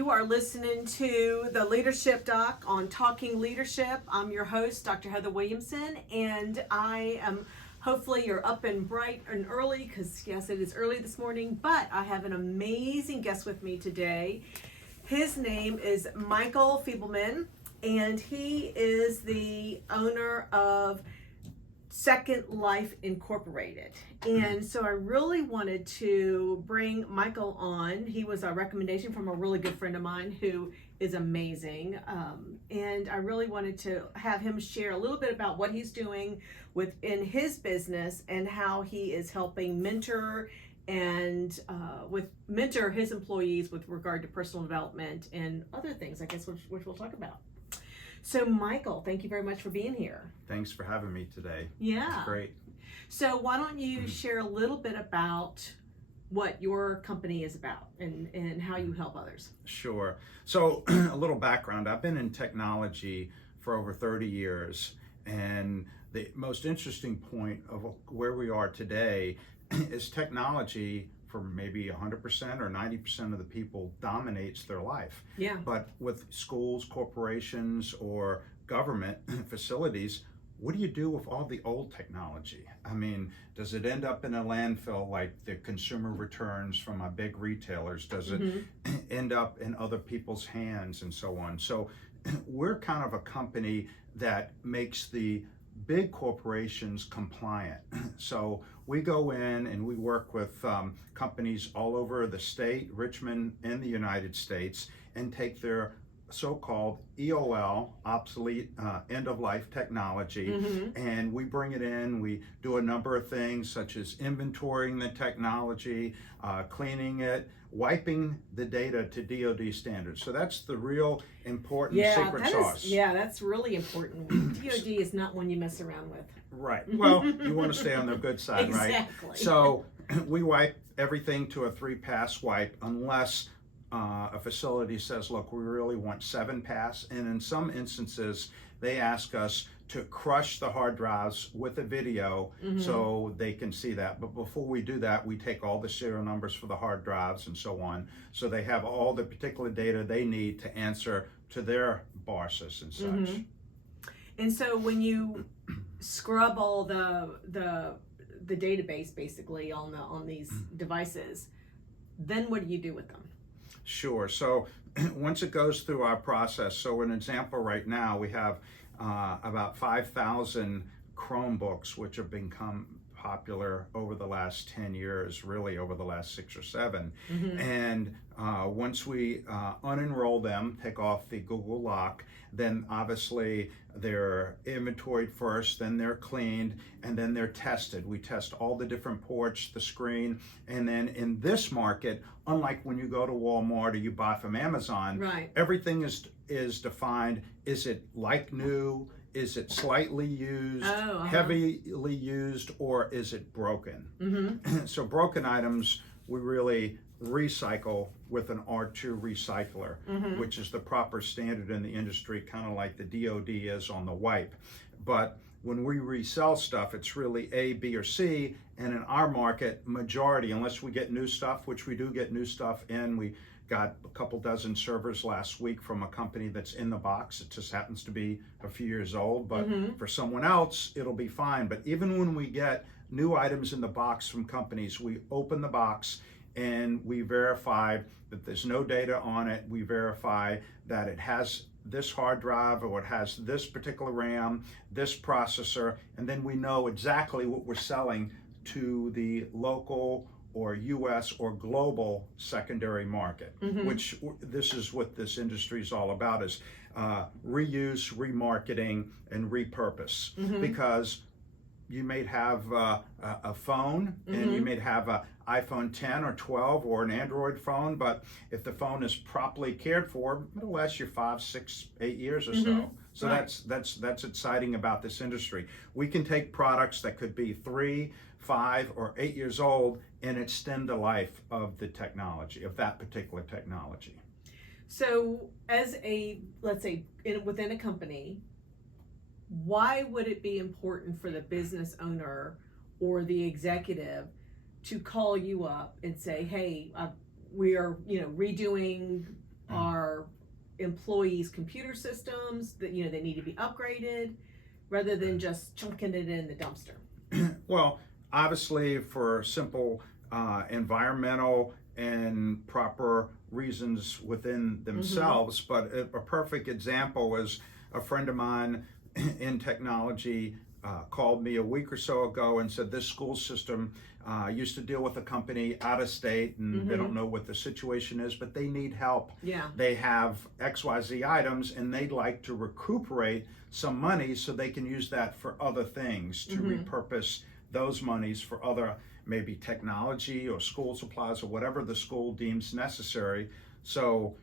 You are listening to the Leadership Doc on Talking Leadership. I'm your host, Dr. Heather Williamson, and I am, hopefully you're up and bright and early, because yes, it is early this morning, but I have an amazing guest with me today. His name is Michael Feibelman, and he is the owner of Second Life Incorporated. And so I really wanted to bring Michael on. He was a recommendation from a really good friend of mine who is amazing. And I really wanted to have him share a little bit about what he's doing within his business and how he is helping mentor his employees with regard to personal development and other things, I guess, which we'll talk about. So Michael, thank you very much for being here. Thanks for having me today. Yeah. It's great. So why don't you share a little bit about what your company is about and how you help others? Sure. So a little background. I've been in technology for over 30 years, and the most interesting point of where we are today is technology for maybe 100% or 90% of the people dominates their life. Yeah. But with schools, corporations, or government facilities, what do you do with all the old technology? I mean, does it end up in a landfill like the consumer returns from my big retailers? Does it end up in other people's hands and so on? So we're kind of a company that makes the big corporations compliant. So we go in and we work with companies all over the state, Richmond, and the United States, and take their so-called EOL, obsolete end-of-life technology, and we bring it in. We do a number of things such as inventorying the technology, cleaning it, wiping the data to DoD standards. So that's the real important secret sauce. That's really important. DoD is not one you mess around with. Right. Well, you want to stay on their good side, Exactly. right? So we wipe everything to a 3-pass wipe unless a facility says, look, we really want 7-pass. And in some instances, they ask us to crush the hard drives with a video so they can see that. But before we do that, we take all the serial numbers for the hard drives and so on. So they have all the particular data they need to answer to their bosses and such. And so when you scrub all the database basically on these devices, then what do you do with them? Sure. So once it goes through our process, so an example right now, we have about 5,000 Chromebooks, which have become popular over the last 10 years, really over the last 6 or 7. And once we unenroll them, take off the Google lock, then obviously they're inventoried first, then they're cleaned, and then they're tested. We test all the different ports, the screen, and then in this market, unlike when you go to Walmart or you buy from Amazon, everything is defined. Is it like new? Is it slightly used, heavily used, or is it broken? So broken items, we really recycle with an R2 recycler, which is the proper standard in the industry, kind of like the DoD is on the wipe. But when we resell stuff, it's really A, B, or C, and in our market, majority, unless we get new stuff, which we do get new stuff in, we got a couple dozen servers last week from a company that's in the box. It just happens to be a few years old, but for someone else, it'll be fine. But even when we get new items in the box from companies, we open the box and we verify that there's no data on it. We verify that it has this hard drive or it has this particular RAM, this processor, and then we know exactly what we're selling to the local or US or global secondary market, which this is what this industry is all about, is reuse, remarketing, and repurpose. Because you may have a phone and you may have an iPhone 10 or 12 or an Android phone, but if the phone is properly cared for, it'll last you 5, 6, 8 years or so. So that's exciting about this industry. We can take products that could be 3, 5, or 8 years old and extend the life of the technology, of that particular technology. So as let's say within a company, why would it be important for the business owner or the executive to call you up and say, hey, we are redoing are employees' computer systems that they need to be upgraded, rather than just chunking it in the dumpster? Well, obviously for simple environmental and proper reasons within themselves, but a perfect example is a friend of mine in technology called me a week or so ago and said this school system used to deal with a company out of state, and they don't know what the situation is, but they need help. Yeah. They have XYZ items and they'd like to recuperate some money so they can use that for other things, to repurpose those monies for other, maybe technology or school supplies or whatever the school deems necessary. So,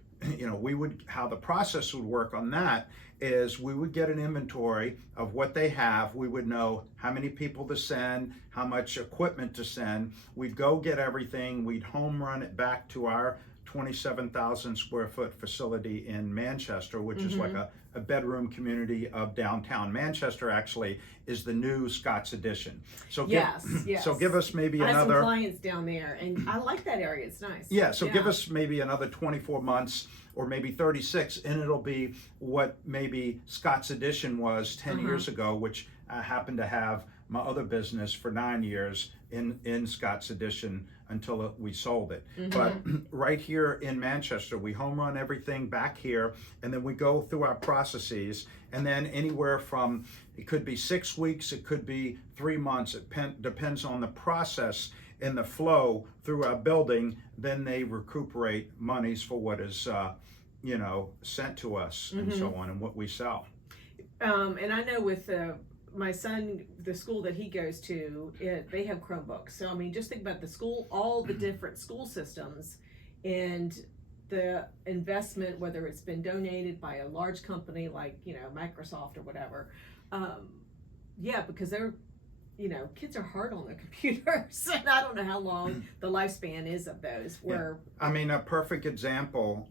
how the process would work on that is we would get an inventory of what they have. We would know how many people to send, how much equipment to send. We'd go get everything. We'd home run it back to our 27,000 square foot facility in Manchester, which is like a bedroom community of downtown Manchester. Actually is the new Scott's Addition. So so give us maybe I another have some clients down there, and I like that area. It's nice. Yeah, so give us maybe another 24 months or maybe 36, and it'll be what maybe Scott's Addition was 10 years ago, which I happened to have my other business for 9 years in Scott's Addition until we sold it. But right here in Manchester, we home run everything back here, and then we go through our processes, and then anywhere from, it could be 6 weeks, it could be 3 months, it depends on the process and the flow through our building. Then they recuperate monies for what is sent to us and so on, and what we sell. And I know with my son, the school that he goes to, they have Chromebooks. So I mean, just think about the school, all the different school systems, and the investment, whether it's been donated by a large company like Microsoft or whatever. Because they're kids are hard on their computers, and I don't know how long the lifespan is of those. I mean, a perfect example.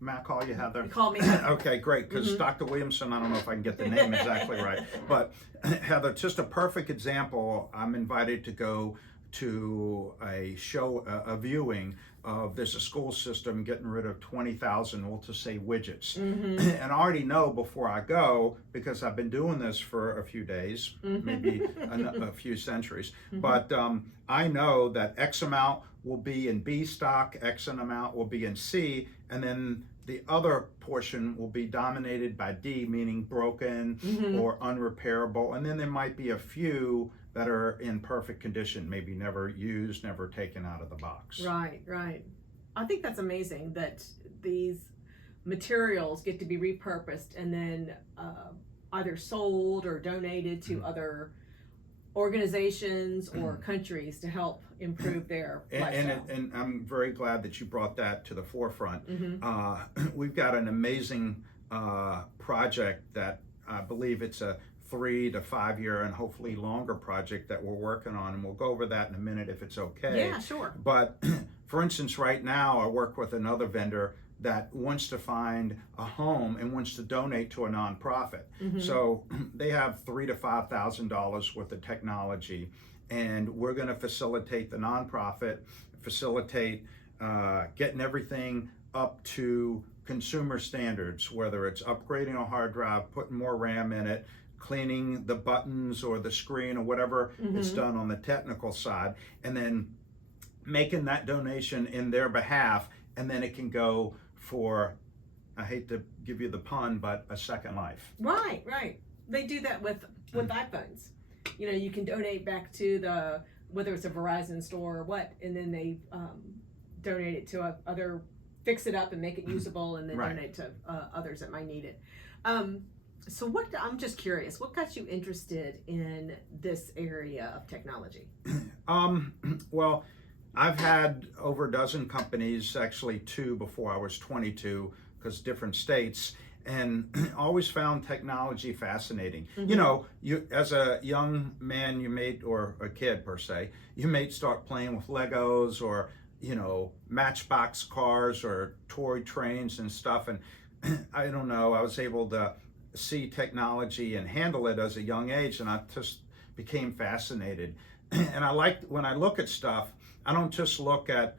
May I call you Heather? You call me Heather. Okay, great. Because Dr. Williamson, I don't know if I can get the name exactly right, but Heather, just a perfect example. I'm invited to go to a show, a viewing of there's a school system getting rid of 20,000, we'll just say widgets. And I already know before I go, because I've been doing this for a few days, maybe a few centuries, but I know that X amount will be in B stock, X amount will be in C, and then the other portion will be dominated by D, meaning broken or unrepairable. And then there might be a few that are in perfect condition, maybe never used, never taken out of the box. Right. I think that's amazing that these materials get to be repurposed and then either sold or donated to other organizations or countries to help improve their lifestyle. And I'm very glad that you brought that to the forefront. We've got an amazing project that I believe it's a 3 to 5 year and hopefully longer project that we're working on, and we'll go over that in a minute if it's okay. Yeah, sure. But for instance, right now I work with another vendor that wants to find a home and wants to donate to a nonprofit. So they have $3,000 to $5,000 worth of technology, and we're going to facilitate the nonprofit, getting everything up to consumer standards, whether it's upgrading a hard drive, putting more RAM in it, cleaning the buttons or the screen or whatever it's done on the technical side, and then making that donation in their behalf, and then it can go for, I hate to give you the pun, but a second life. Right. They do that with iPhones. You can donate back to whether it's a Verizon store or what, and then they donate it to fix it up and make it usable, and then donate to others that might need it. So I'm just curious, what got you interested in this area of technology? Well, I've had over a dozen companies, actually 2 before I was 22, because different states, and always found technology fascinating. You as a young man, or a kid per se, you may start playing with Legos or Matchbox cars or toy trains and stuff, and I don't know, I was able to see technology and handle it as a young age, and I just became fascinated. And I like, when I look at stuff, I don't just look at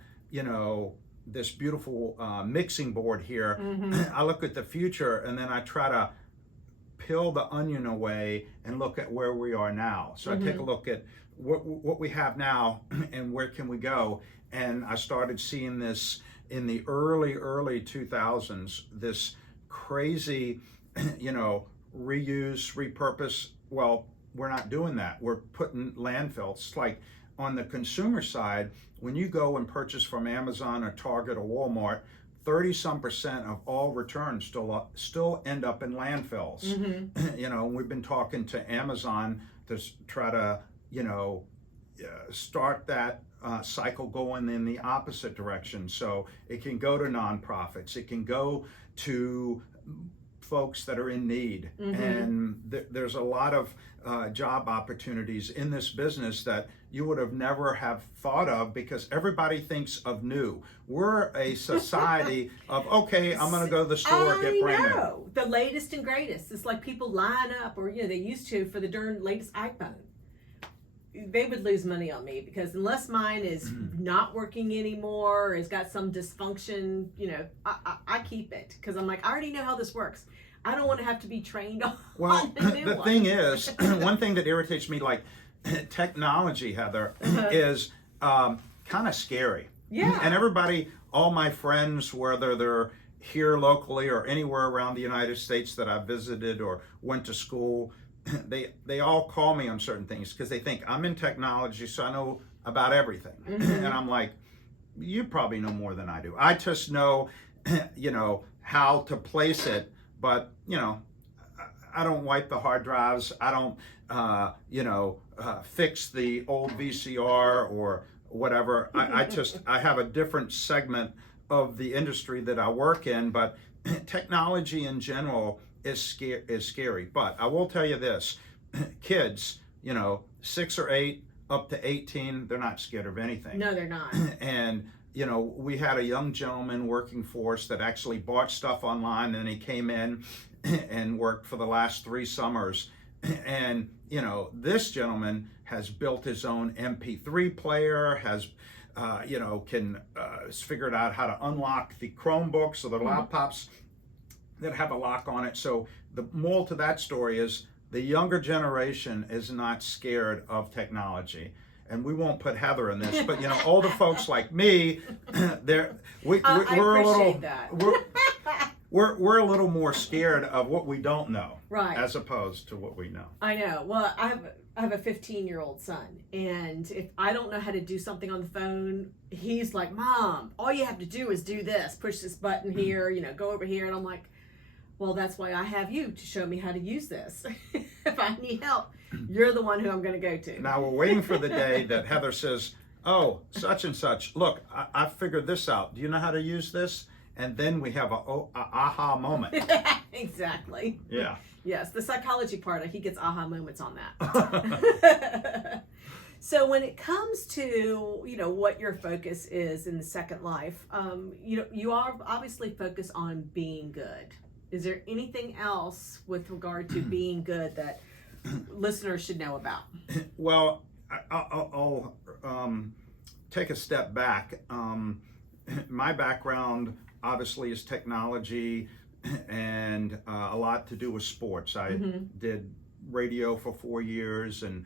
this beautiful mixing board here. I look at the future, and then I try to peel the onion away and look at where we are now. So I take a look at what we have now and where can we go. And I started seeing this in the early 2000s, this crazy, reuse, repurpose. Well, we're not doing that. We're putting landfills. It's like on the consumer side, when you go and purchase from Amazon or Target or Walmart, 30-some% of all returns still end up in landfills. We've been talking to Amazon to try to, start that cycle going in the opposite direction. So it can go to nonprofits. It can go to folks that are in need. And there's a lot of job opportunities in this business that you would have never have thought of, because everybody thinks of new. We're a society of, okay, I'm going to go to the store, get brand new. The latest and greatest. It's like people line up, or they used to, for the darn latest iPhone. They would lose money on me, because unless mine is not working anymore or has got some dysfunction, I keep it, because I'm like, I already know how this works. I don't want to have to be trained on the new one. Thing is, one thing that irritates me, like technology, Heather, is kind of scary. Yeah. And everybody, all my friends, whether they're here locally or anywhere around the United States that I've visited or went to school, they all call me on certain things because they think I'm in technology, so I know about everything. And I'm like, you probably know more than I do. I just know, how to place it, but I don't wipe the hard drives. I don't, fix the old VCR or whatever. I have a different segment of the industry that I work in, but technology in general is scary. But I will tell you this, kids, 6 or 8 up to 18, they're not scared of anything. No, they're not. And we had a young gentleman working for us that actually bought stuff online, and he came in and worked for the last 3 summers. And this gentleman has built his own MP3 player, has can figured out how to unlock the Chromebooks or the laptops that have a lock on it. So the moral to that story is the younger generation is not scared of technology. And we won't put Heather in this, but older folks like me, we're a little we're a little more scared of what we don't know, right, as opposed to what we know. I know. Well, I have a 15-year-old son, and if I don't know how to do something on the phone, he's like, "Mom, all you have to do is do this, push this button here, go over here," and I'm like, well, that's why I have you to show me how to use this. If I need help, you're the one who I'm going to go to. Now we're waiting for the day that Heather says, oh, such and such, look, I figured this out. Do you know how to use this? And then we have a aha moment. Exactly. Yeah. Yes, the psychology part, he gets aha moments on that. So when it comes to, what your focus is in the Second Life, you are obviously focused on being good. Is there anything else with regard to being good that listeners should know about? Well, I'll take a step back. My background obviously is technology and a lot to do with sports. I did radio for 4 years and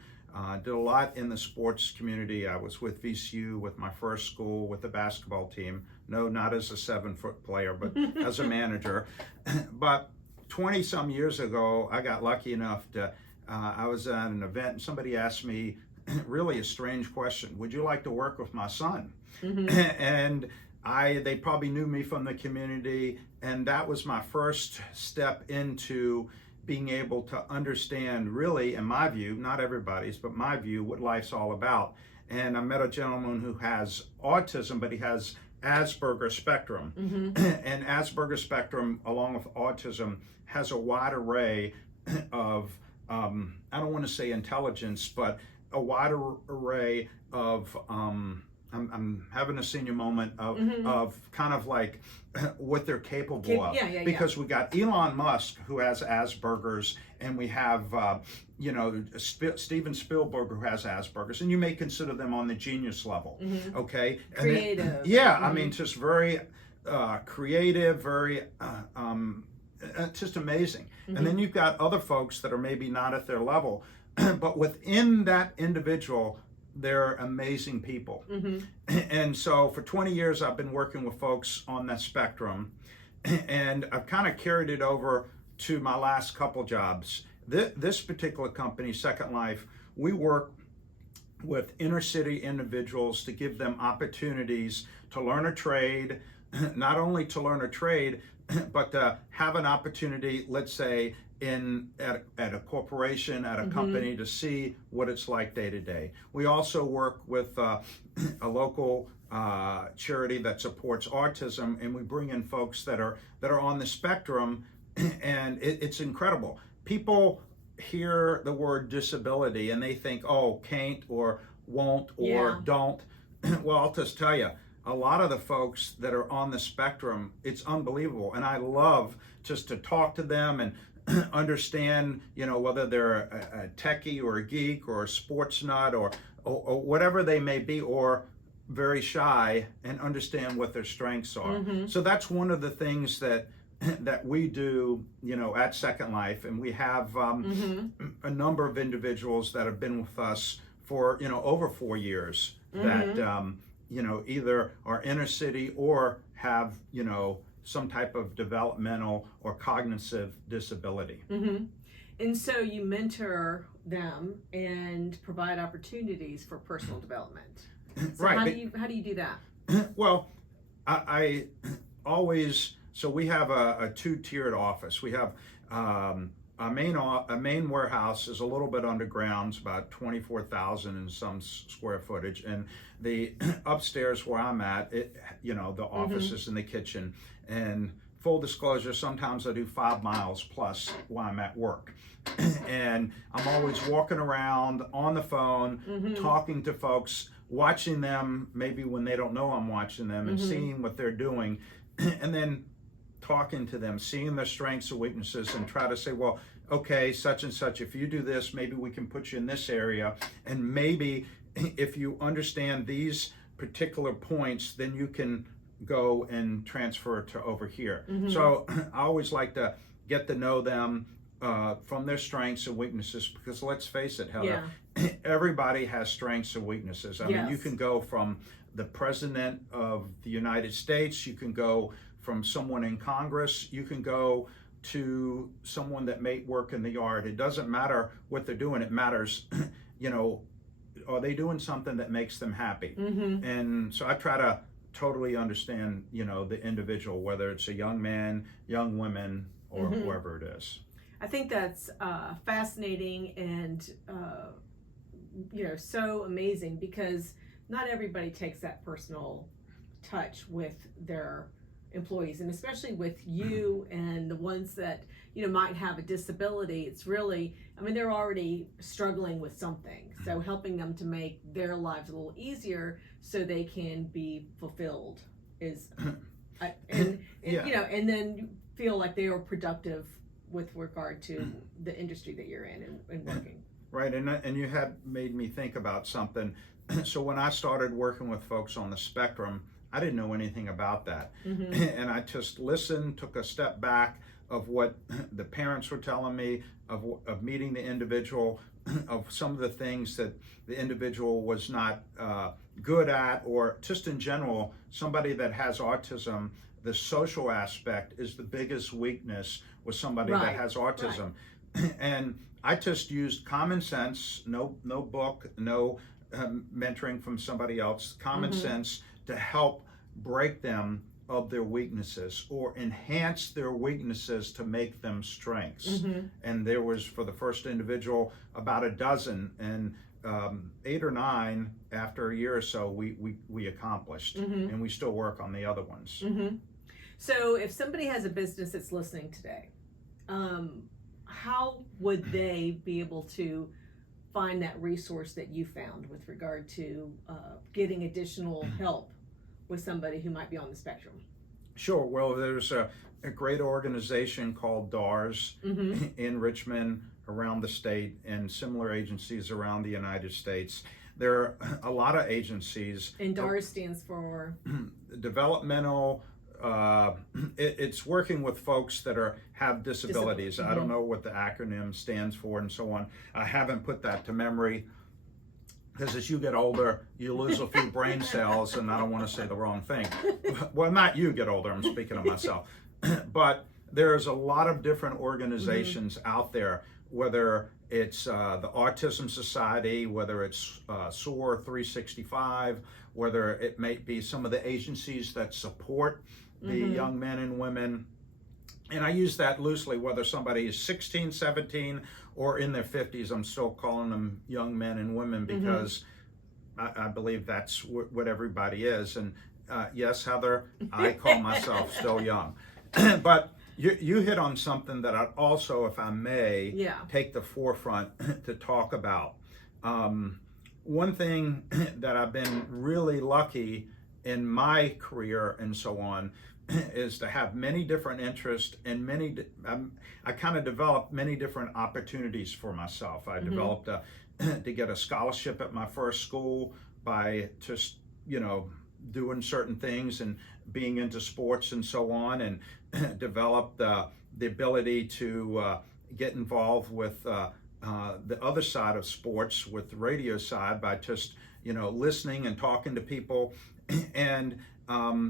did a lot in the sports community. I was with VCU with my first school with the basketball team. No, not as a 7-foot player, but as a manager. But 20 some years ago, I got lucky enough to, I was at an event and somebody asked me really a strange question. Would you like to work with my son? And they probably knew me from the community. And that was my first step into being able to understand, really, in my view, not everybody's, but my view, what life's all about. And I met a gentleman who has autism, but he has Asperger's spectrum. And Asperger's spectrum, along with autism, has a wide array of, I don't want to say intelligence, but a wide array of I'm having a senior moment of Mm-hmm. kind of like what they're capable of. Yeah. Because we got Elon Musk, who has Asperger's, and we have Steven Spielberg, who has Asperger's, and you may consider them on the genius level. Mm-hmm. Okay, Creative. And then, yeah, Mm-hmm. I mean, just very creative, very just amazing. Mm-hmm. And then you've got other folks that are maybe not at their level, but within that individual, they're amazing people. Mm-hmm. And so for 20 years, I've been working with folks on that spectrum, and I've kind of carried it over to my last couple jobs. This particular company, Second Life, we work with inner city individuals to give them opportunities to learn a trade, not only to learn a trade, but to have an opportunity, let's say, at a corporation, at a company, to see what it's like day to day. We also work with a local charity that supports autism, and we bring in folks that are on the spectrum, and it's incredible. People hear the word disability and they think, oh, can't or won't or don't. Well, I'll just tell you, a lot of the folks that are on the spectrum, it's unbelievable, and I love just to talk to them and understand, whether they're a techie or a geek or a sports nut or whatever they may be, or very shy, and understand what their strengths are. Mm-hmm. So that's one of the things that we do, at Second Life, and we have a number of individuals that have been with us for over 4 years that either are inner city or have some type of developmental or cognitive disability. Mm-hmm. And so you mentor them and provide opportunities for personal development. So Right. How do you do that? Well, I always, so we have a two-tiered office. We have a main warehouse is a little bit underground. It's about 24,000 and some square footage, and the upstairs where I'm at, the office is in the kitchen. And full disclosure, sometimes I do 5 miles plus while I'm at work. And I'm always walking around on the phone, talking to folks, watching them maybe when they don't know I'm watching them, and seeing what they're doing, and then talking to them, seeing their strengths and weaknesses, and try to say, well, okay, such and such, if you do this, maybe we can put you in this area, and maybe if you understand these particular points, then you can go and transfer to over here. So I always like to get to know them from their strengths and weaknesses, because let's face it, Heather, everybody has strengths and weaknesses. I mean, you can go from the President of the United States, you can go from someone in Congress, you can go to someone that may work in the yard. It doesn't matter what they're doing, it matters, are they doing something that makes them happy? And so I try to totally understand, the individual, whether it's a young man, young woman, or whoever it is. I think that's fascinating and so amazing, because not everybody takes that personal touch with their employees, and especially with you and the ones that might have a disability. It's really, they're already struggling with something, so helping them to make their lives a little easier so they can be fulfilled is and then feel like they are productive with regard to the industry that you're in and working. Right, and you had made me think about something. So when I started working with folks on the spectrum, I didn't know anything about that. And I just listened, took a step back of what the parents were telling me, of meeting the individual, of some of the things that the individual was not good at, or just in general, somebody that has autism, the social aspect is the biggest weakness with somebody that has autism. And I just used common sense, no book, no mentoring from somebody else, common sense to help break them of their weaknesses or enhance their weaknesses to make them strengths. And there was, for the first individual, about a dozen, and 8 or 9 after a year or so we accomplished, and we still work on the other ones. So if somebody has a business that's listening today, how would they be able to find that resource that you found with regard to getting additional help with somebody who might be on the spectrum? Sure. Well, there's a great organization called DARS in Richmond, around the state, and similar agencies around the United States. There are a lot of agencies. And DARS stands for? Developmental, it's working with folks that have disabilities. I don't know what the acronym stands for and so on. I haven't put that to memory, because as you get older, you lose a few brain cells, and I don't want to say the wrong thing. Well, not you get older, I'm speaking of myself. But there's a lot of different organizations out there, whether it's the Autism Society, whether it's SOAR 365, whether it may be some of the agencies that support the young men and women. And I use that loosely, whether somebody is 16, 17, or in their 50s. I'm still calling them young men and women, because I believe that's what everybody is. And yes, Heather, I call myself still young. But you hit on something that I'd also, if I may, take the forefront to talk about. One thing that I've been really lucky in my career and so on is to have many different interests and I kind of developed many different opportunities for myself. I developed to get a scholarship at my first school by just, doing certain things and being into sports and so on, and developed the ability to get involved with the other side of sports, with the radio side, by just listening and talking to people. And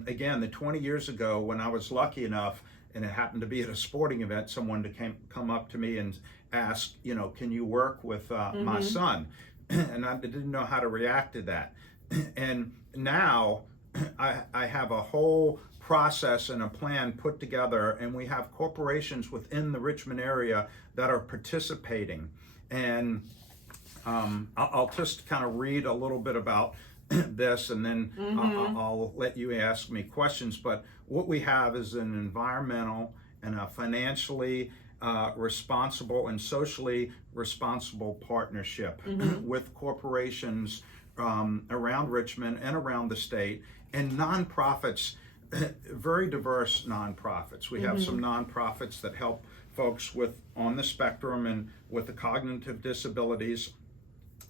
again, the 20 years ago, when I was lucky enough, and it happened to be at a sporting event, someone come up to me and ask, can you work with my son? And I didn't know how to react to that. And now I have a whole process and a plan put together, and we have corporations within the Richmond area that are participating. And I'll just kind of read a little bit about this, and then I'll let you ask me questions. But what we have is an environmental and a financially responsible and socially responsible partnership with corporations around Richmond and around the state, and nonprofits, very diverse nonprofits. We have some nonprofits that help folks on the spectrum and with the cognitive disabilities.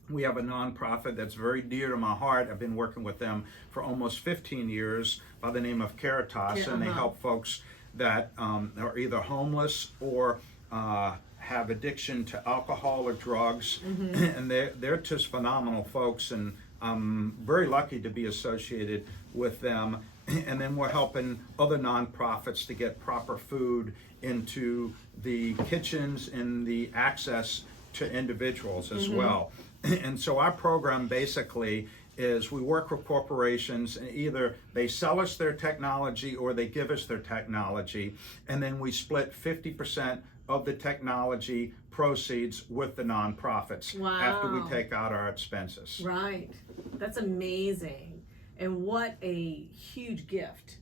We have a nonprofit that's very dear to my heart. I've been working with them for almost 15 years, by the name of Caritas, and they help folks that are either homeless or have addiction to alcohol or drugs. And they're just phenomenal folks, and I'm very lucky to be associated with them. And then we're helping other nonprofits to get proper food into the kitchens and the access to individuals as well. And so our program basically is we work with corporations, and either they sell us their technology or they give us their technology, and then we split 50% of the technology proceeds with the nonprofits after we take out our expenses. Right. That's amazing. And what a huge gift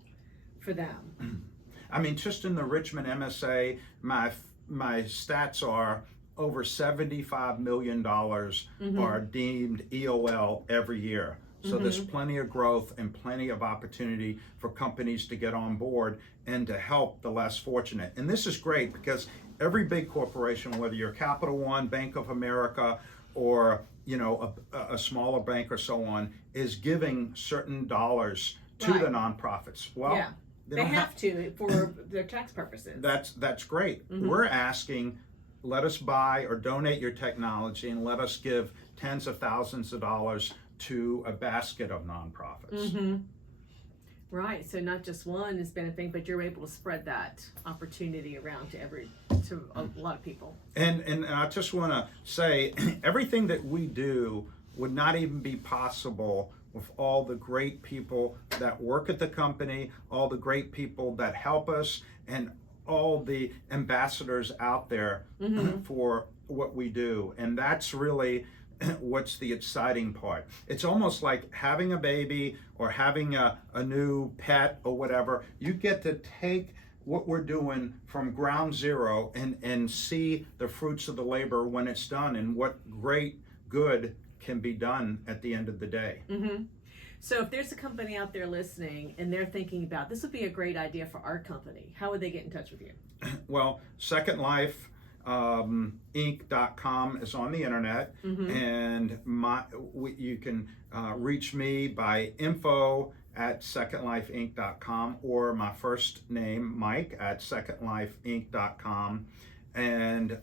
for them. I mean, just in the Richmond MSA, my stats are over $75 million are deemed EOL every year. So there's plenty of growth and plenty of opportunity for companies to get on board and to help the less fortunate. And this is great because every big corporation, whether you're Capital One, Bank of America, or a smaller bank or so on, is giving certain dollars to the nonprofits. Well, they have to for their tax purposes. That's great. We're asking, let us buy or donate your technology, and let us give tens of thousands of dollars to a basket of nonprofits. Right. So not just one is benefiting, but you're able to spread that opportunity around to a lot of people. And I just want to say, everything that we do would not even be possible with all the great people that work at the company, all the great people that help us, and all the ambassadors out there for what we do. And that's really what's the exciting part. It's almost like having a baby or having a new pet or whatever. You get to take what we're doing from ground zero and see the fruits of the labor when it's done, and what great good can be done at the end of the day. Mm-hmm. So if there's a company out there listening and they're thinking about this would be a great idea for our company, how would they get in touch with you? Well, Second Life Inc.com is on the internet, and you can reach me by info@secondlifeinc.com or my first name, Mike, at secondlifeinc.com. And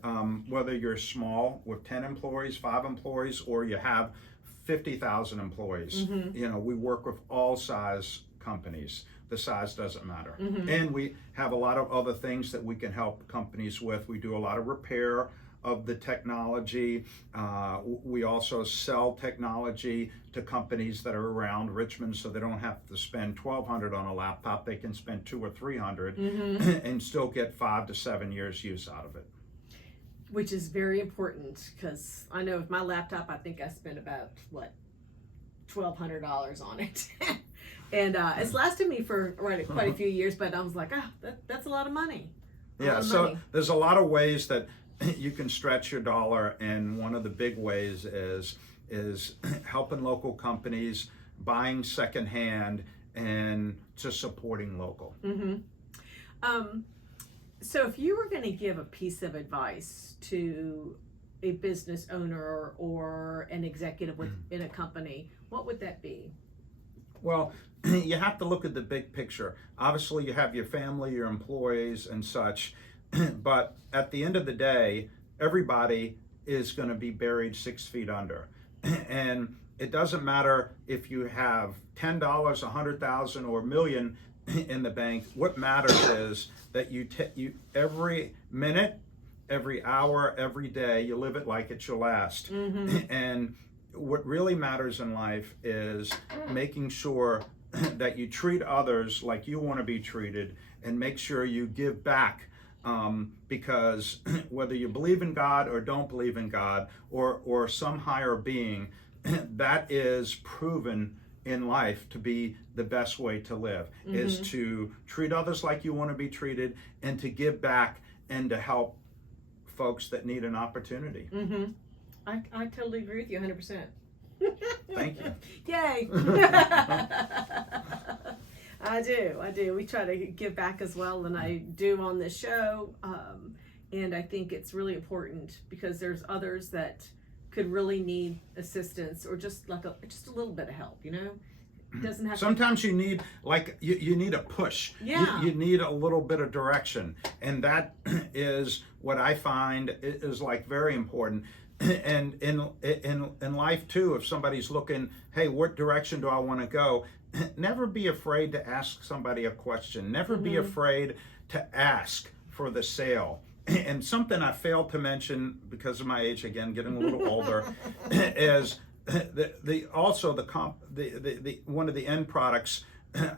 whether you're small with 10 employees, 5 employees, or you have 50,000 employees, we work with all size companies. The size doesn't matter. And we have a lot of other things that we can help companies with. We do a lot of repair of the technology. We also sell technology to companies that are around Richmond, so they don't have to spend $1,200 on a laptop. They can spend $200 or $300 and still get 5 to 7 years use out of it. Which is very important, because I know with my laptop, I think I spent about $1,200 on it. And it's lasted me for quite a few years, but I was like, that's a lot of money. There's a lot of ways that you can stretch your dollar, and one of the big ways is helping local companies, buying secondhand, and just supporting local. So if you were going to give a piece of advice to a business owner or an executive within a company, what would that be? Well, you have to look at the big picture. Obviously, you have your family, your employees, and such, but at the end of the day, everybody is going to be buried 6 feet under. And it doesn't matter if you have $10, $100,000, or $1 million in the bank. What matters is that you every minute, every hour, every day, you live it like it's your last. And what really matters in life is making sure that you treat others like you want to be treated, and make sure you give back, because whether you believe in God or don't believe in God or some higher being, that is proven in life to be the best way to live, is to treat others like you want to be treated, and to give back and to help folks that need an opportunity. I totally agree with you 100%. Thank you. Yay. I do. We try to give back as well, and I do on this show. And I think it's really important, because there's others that could really need assistance, or just like just a little bit of help, It doesn't have Sometimes you need you need a push. Yeah. You need a little bit of direction, and that is what I find is very important. And in life too, if somebody's looking, hey, what direction do I want to go? Never be afraid to ask somebody a question. Never be afraid to ask for the sale. And something I failed to mention because of my age, again, getting a little older, is one of the end products.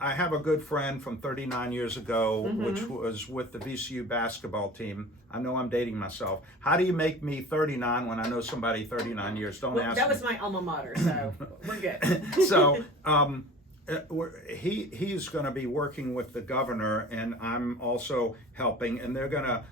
I have a good friend from 39 years ago, which was with the VCU basketball team. I know I'm dating myself. How do you make me 39 when I know somebody 39 years? Don't ask me. That was my alma mater, so we're good. So he's going to be working with the governor, and I'm also helping, and they're going to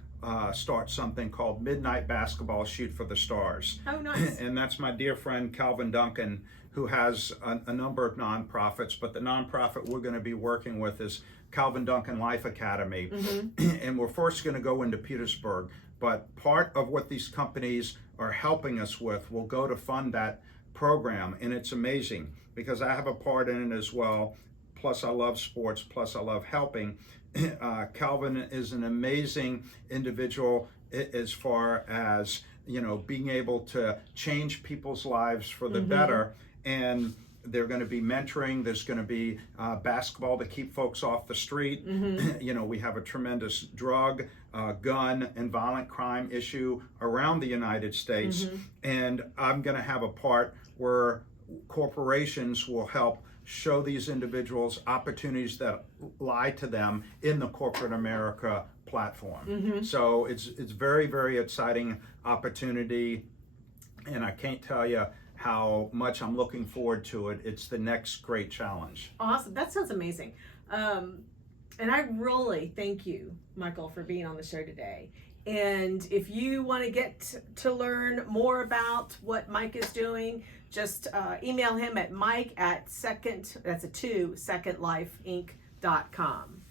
start something called Midnight Basketball Shoot for the Stars. Oh, nice. And that's my dear friend Calvin Duncan, who has a number of nonprofits, but the nonprofit we're going to be working with is Calvin Duncan Life Academy. And we're first going to go into Petersburg, but part of what these companies are helping us with will go to fund that program. And it's amazing, because I have a part in it as well. Plus I love sports, plus I love helping. Calvin is an amazing individual as far as, being able to change people's lives for the better. And they're going to be mentoring. There's going to be basketball to keep folks off the street. We have a tremendous drug, gun, and violent crime issue around the United States. And I'm going to have a part where corporations will help show these individuals opportunities that lie to them in the corporate America platform. So it's very, very exciting opportunity, and I can't tell you how much I'm looking forward to it. It's the next great challenge. Awesome. That sounds amazing. And I really thank you, Michael, for being on the show today. And if you want to get to learn more about what Mike is doing, just email him at mike@secondlifeinc.com.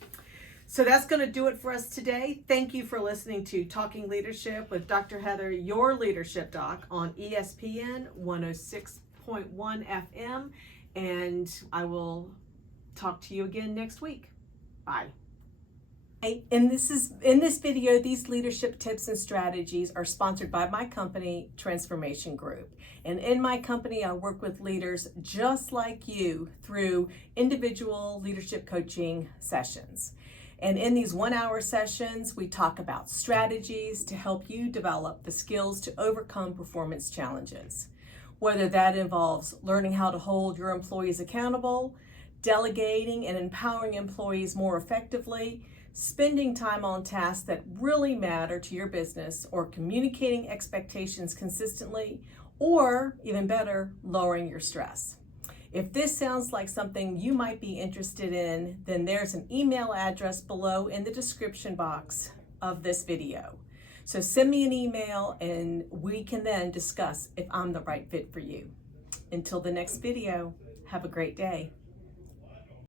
So that's going to do it for us today. Thank you for listening to Talking Leadership with Dr. Heather, your leadership doc, on ESPN 106.1 FM. And I will talk to you again next week. Bye. In this video, these leadership tips and strategies are sponsored by my company, Transformation Group. And in my company, I work with leaders just like you through individual leadership coaching sessions. And in these 1-hour sessions, we talk about strategies to help you develop the skills to overcome performance challenges. Whether that involves learning how to hold your employees accountable, delegating and empowering employees more effectively, spending time on tasks that really matter to your business, or communicating expectations consistently, or even better, lowering your stress. If this sounds like something you might be interested in, then there's an email address below in the description box of this video. So send me an email and we can then discuss if I'm the right fit for you. Until the next video, have a great day.